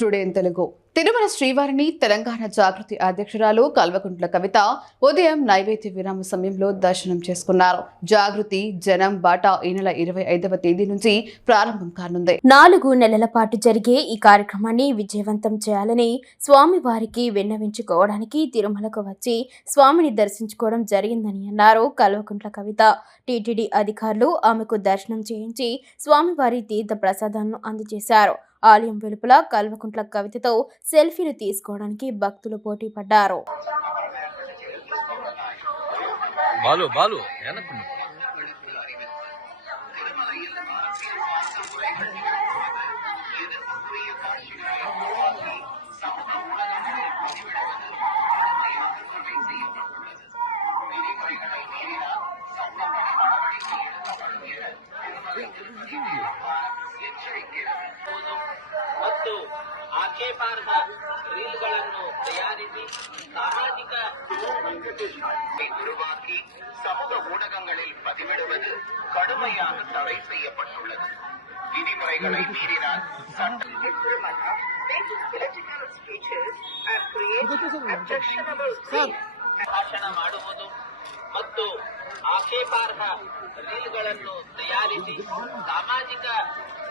Today in Telugu. Tirumala శ్రీవారిని తెలంగాణ జాగృతి అధ్యక్షురాలు కల్వకుంట్ల కవిత ఉదయం నైవేద్య విరామ సమయంలో దర్శనం చేసుకున్నారు. జాగృతి జనం బాటా ఈ నెల ఇరవై ఐదవ తేదీ నుంచి ప్రారంభం కానుంది. నాలుగు నెలల పాటు జరిగే ఈ కార్యక్రమాన్ని విజయవంతం చేయాలని స్వామివారికి విన్నవించుకోవడానికి తిరుమలకు వచ్చి స్వామిని దర్శించుకోవడం జరిగిందని అన్నారు కల్వకుంట్ల కవిత. టీటీడీ అధికారులు ఆమెకు దర్శనం చేయించి స్వామివారి తీర్థ ప్రసాదాలను అందజేశారు. ఆలయం వెలుపల కల్వకుంట్ల కవితతో సెల్ఫీలు తీసుకోవడానికి భక్తులు పోటీ పడ్డారు Thank you. ಆಕ್ಷೇಪಾರ್ಹ ರೀಲ್ಗಳನ್ನು ತಯಾರಿಸಿ ಸಾಮಾಜಿಕ உருவாக்கி சமூக ஊடகங்களில் பதிவிடுவது கடுமையாக தடை செய்யப்பட்டுள்ளது விதிமுறைகளை மீறினால் ಭಾಷಣ ಮಾಡುವುದು ಮತ್ತು ಆಕ್ಷೇಪಾರ್ಹ ರೀಲ್ಗಳನ್ನು ತಯಾರಿಸಿ ಸಾಮಾಜಿಕ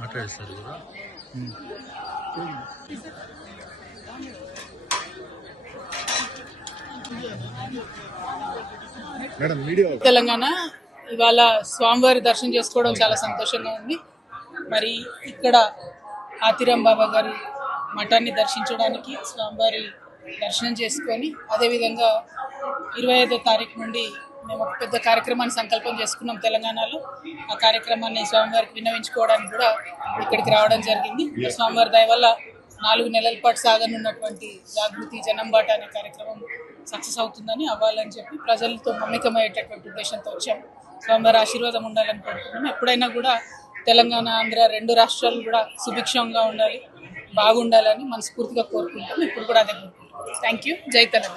మాట్లాడేస్తారు గురు తెలంగాణ ఇవాళ స్వామివారి దర్శనం చేసుకోవడం చాలా సంతోషంగా ఉంది. మరి ఇక్కడ ఆతిరం బాబా గారి మఠాన్ని దర్శించడానికి స్వామివారి దర్శనం చేసుకొని అదేవిధంగా ఇరవై ఐదో తారీఖు నుండి మేము ఒక పెద్ద కార్యక్రమాన్ని సంకల్పం చేసుకున్నాం తెలంగాణలో. ఆ కార్యక్రమాన్ని స్వామివారికి విన్నవించుకోవడానికి కూడా ఇక్కడికి రావడం జరిగింది. స్వామివారి దయ వల్ల నాలుగు నెలల పాటు సాగనున్నటువంటి జాగృతి జనంబాట అనే కార్యక్రమం సక్సెస్ అవుతుందని అవ్వాలని చెప్పి ప్రజలతో మమేకమయ్యేటటువంటి ఉద్దేశంతో వచ్చాం. స్వామివారి ఆశీర్వాదం ఉండాలని కోరుకుంటున్నాం. ఎప్పుడైనా కూడా తెలంగాణ ఆంధ్ర రెండు రాష్ట్రాలు కూడా సుభిక్షంగా ఉండాలి బాగుండాలని మనస్ఫూర్తిగా కోరుకుంటాం ఇప్పుడు కూడా అదే Thank you. Jai Kanan.